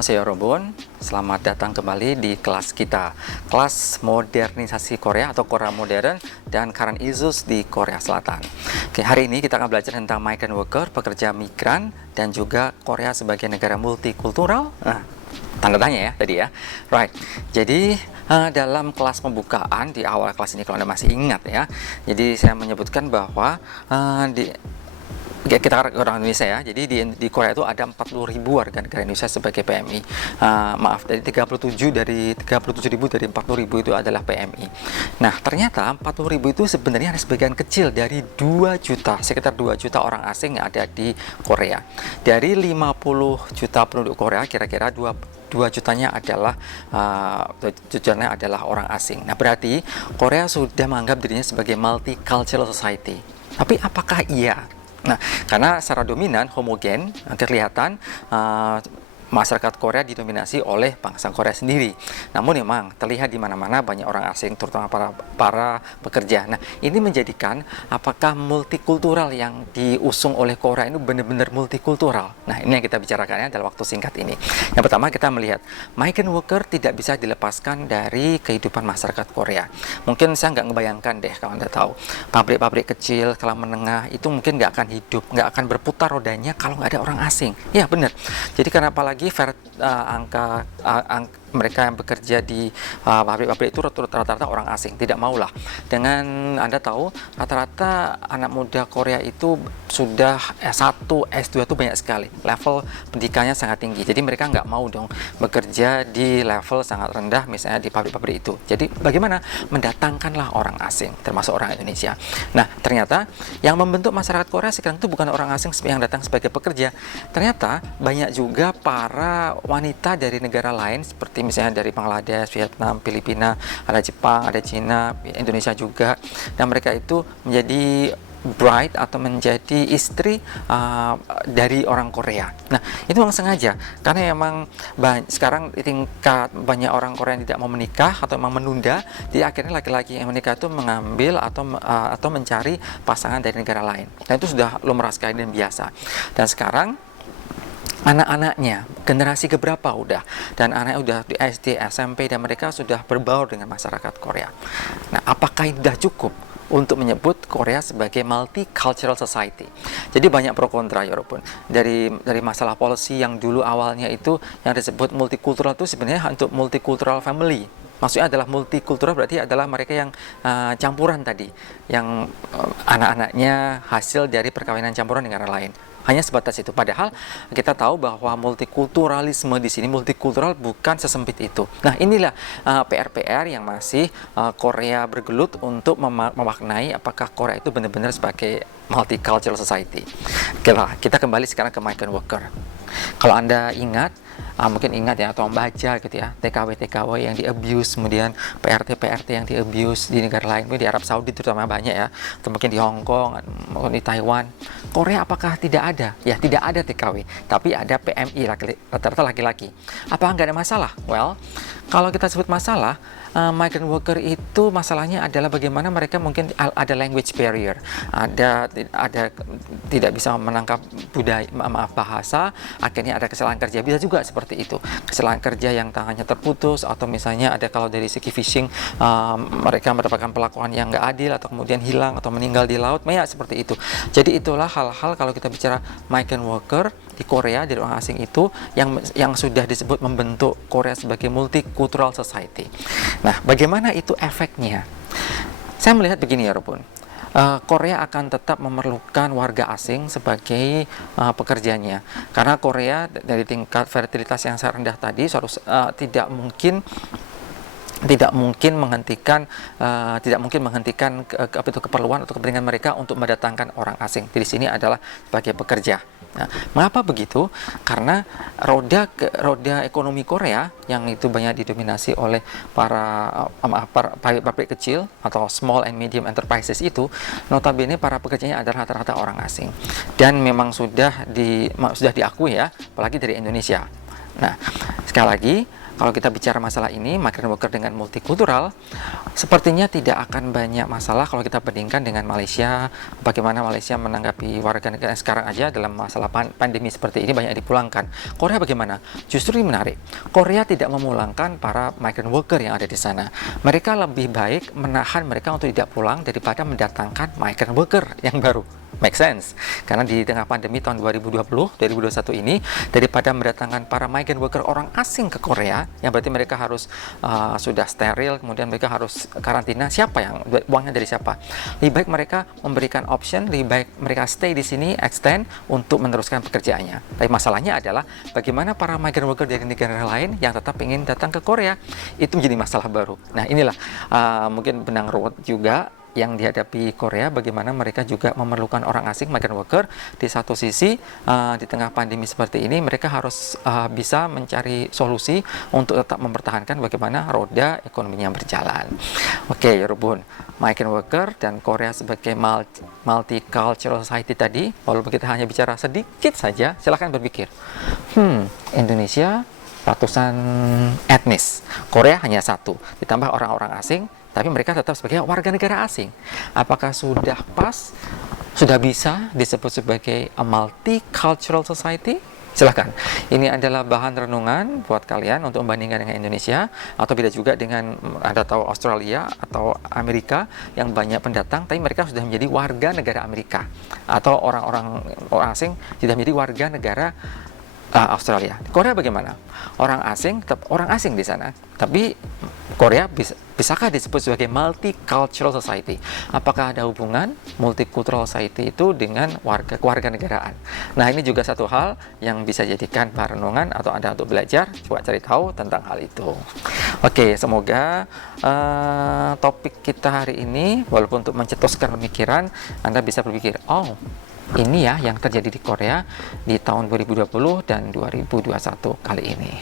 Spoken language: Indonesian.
Annyeonghaseyo Robun, selamat datang kembali di kelas kita, kelas modernisasi Korea atau Korea modern dan current issues di Korea Selatan. Oke, hari ini kita akan belajar tentang migrant worker, pekerja migran, dan juga Korea sebagai negara multikultural. Nah, tanda tanya ya tadi ya. Right, jadi dalam kelas pembukaan di awal kelas ini, kalau Anda masih ingat ya, jadi saya menyebutkan bahwa kita orang Indonesia ya, jadi di Korea itu ada 40.000 warga negara Indonesia sebagai PMI. Maaf, dari 37.000 dari 40.000 itu adalah PMI. Nah, ternyata 40.000 itu sebenarnya ada sebagian kecil dari 2 juta, sekitar 2 juta orang asing yang ada di Korea. Dari 50 juta penduduk Korea, kira-kira 2 jutanya adalah orang asing. Nah, berarti Korea sudah menganggap dirinya sebagai multicultural society. Tapi apakah iya? Nah, karena secara dominan homogen, kelihatan masyarakat Korea didominasi oleh bangsa Korea sendiri. Namun memang terlihat di mana-mana banyak orang asing, terutama para pekerja. Nah, ini menjadikan apakah multikultural yang diusung oleh Korea itu benar-benar multikultural. Nah, ini yang kita bicarakan ya dalam waktu singkat ini. Yang pertama, kita melihat migrant worker tidak bisa dilepaskan dari kehidupan masyarakat Korea. Mungkin saya nggak ngebayangkan deh kalau Anda tahu, pabrik-pabrik kecil, skala menengah itu mungkin nggak akan hidup, nggak akan berputar rodanya kalau nggak ada orang asing. Ya, benar. Jadi karena apalagi angka mereka yang bekerja di pabrik-pabrik itu rata-rata orang asing, tidak maulah. Dengan Anda tahu, rata-rata anak muda Korea itu sudah S1, S2 itu banyak sekali. Level pendidikannya sangat tinggi. Jadi mereka nggak mau dong bekerja di level sangat rendah, misalnya di pabrik-pabrik itu. Jadi bagaimana? Mendatangkanlah orang asing, termasuk orang Indonesia. Nah, ternyata yang membentuk masyarakat Korea sekarang itu bukan orang asing yang datang sebagai pekerja. Ternyata banyak juga para wanita dari negara lain, seperti misalnya dari Bangladesh, Vietnam, Filipina, ada Jepang, ada Cina, Indonesia juga, dan mereka itu menjadi bride atau menjadi istri dari orang Korea. Nah, itu memang sengaja karena memang sekarang tingkat banyak orang Korea yang tidak mau menikah atau memang menunda, jadi akhirnya laki-laki yang menikah itu mengambil atau mencari pasangan dari negara lain. Nah, itu sudah lumrah sekali dan biasa. Dan sekarang anak-anaknya generasi keberapa udah, dan anaknya udah di SD, SMP, dan mereka sudah berbaur dengan masyarakat Korea. Nah, apakah itu sudah cukup untuk menyebut Korea sebagai multicultural society? Jadi banyak pro kontra ya walaupun dari masalah policy yang dulu awalnya itu yang disebut multikultural itu sebenarnya untuk multicultural family. Maksudnya adalah multikultural berarti adalah mereka yang campuran tadi, yang anak-anaknya hasil dari perkawinan campuran dengan orang lain. Hanya sebatas itu. Padahal kita tahu bahwa multikulturalisme di sini, multikultural bukan sesempit itu. Nah, inilah PR-PR yang masih Korea bergelut untuk memaknai apakah Korea itu benar-benar sebagai multicultural society. Oke lah, kita kembali sekarang ke migrant worker. Kalau Anda ingat, mungkin ingat ya, atau membaca gitu ya, TKW yang di-abuse, kemudian PRT yang di-abuse di negara lain, di Arab Saudi terutama banyak ya, atau mungkin di Hong Kong, mungkin di Taiwan. Korea apakah tidak ada? Ya, tidak ada TKW, tapi ada PMI, rata-rata laki-laki. Apa nggak ada masalah? Well, kalau kita sebut masalah, migrant worker itu masalahnya adalah bagaimana mereka mungkin ada language barrier, ada tidak bisa menangkap bahasa, akhirnya ada kesalahan kerja, bisa juga seperti itu, kesalahan kerja yang tangannya terputus, atau misalnya ada kalau dari segi fishing mereka mendapatkan perlakuan yang nggak adil, atau kemudian hilang atau meninggal di laut, ya seperti itu. Jadi itulah hal-hal kalau kita bicara migrant worker di Korea dari orang asing itu yang sudah disebut membentuk Korea sebagai multicultural society. Nah, bagaimana itu efeknya? Saya melihat begini ya, Robun. Korea akan tetap memerlukan warga asing sebagai pekerjanya, karena Korea dari tingkat fertilitas yang sangat rendah tadi tidak mungkin menghentikan keperluan atau kepentingan mereka untuk mendatangkan orang asing. Di sini adalah sebagai pekerja. Nah, mengapa begitu? Karena roda ekonomi Korea yang itu banyak didominasi oleh para pabrik kecil atau small and medium enterprises itu, notabene para pekerjanya adalah rata-rata orang asing, dan memang sudah diakui ya, apalagi dari Indonesia. Nah, sekali lagi, kalau kita bicara masalah ini, migrant worker dengan multikultural, sepertinya tidak akan banyak masalah kalau kita bandingkan dengan Malaysia. Bagaimana Malaysia menanggapi warga negara sekarang aja dalam masalah pandemi seperti ini banyak dipulangkan. Korea bagaimana? Justru ini menarik. Korea tidak memulangkan para migrant worker yang ada di sana. Mereka lebih baik menahan mereka untuk tidak pulang daripada mendatangkan migrant worker yang baru. Make sense, karena di tengah pandemi tahun 2020-2021 ini, daripada mendatangkan para migrant worker orang asing ke Korea, yang berarti mereka harus sudah steril, kemudian mereka harus karantina, siapa yang uangnya dari siapa? Lebih baik mereka memberikan option, lebih baik mereka stay di sini, extend untuk meneruskan pekerjaannya. Tapi masalahnya adalah bagaimana para migrant worker dari negara lain yang tetap ingin datang ke Korea, itu menjadi masalah baru. Nah inilah mungkin benang ruwet juga yang dihadapi Korea, bagaimana mereka juga memerlukan orang asing, migrant worker. Di satu sisi, di tengah pandemi seperti ini, mereka harus bisa mencari solusi untuk tetap mempertahankan bagaimana roda ekonominya berjalan. Oke, Yorobun, migrant worker dan Korea sebagai multicultural society tadi, walaupun kita hanya bicara sedikit saja, silahkan berpikir, Indonesia ratusan etnis, Korea hanya satu, ditambah orang-orang asing, tapi mereka tetap sebagai warga negara asing. Apakah sudah pas? Sudah bisa disebut sebagai a multicultural society? Silahkan. Ini adalah bahan renungan buat kalian untuk membandingkan dengan Indonesia, atau beda juga dengan Anda tahu Australia atau Amerika yang banyak pendatang, tapi mereka sudah menjadi warga negara Amerika, atau orang asing sudah menjadi warga negara Australia. Korea bagaimana? Orang asing tetap orang asing di sana, tapi Korea bisakah disebut sebagai multicultural society? Apakah ada hubungan multicultural society itu dengan kewarganegaraan? Nah, ini juga satu hal yang bisa jadikan bahan renungan atau Anda untuk belajar, coba cari tahu tentang hal itu. Oke, semoga topik kita hari ini, walaupun untuk mencetuskan pemikiran, Anda bisa berpikir, oh, ini ya yang terjadi di Korea di tahun 2020 dan 2021 kali ini.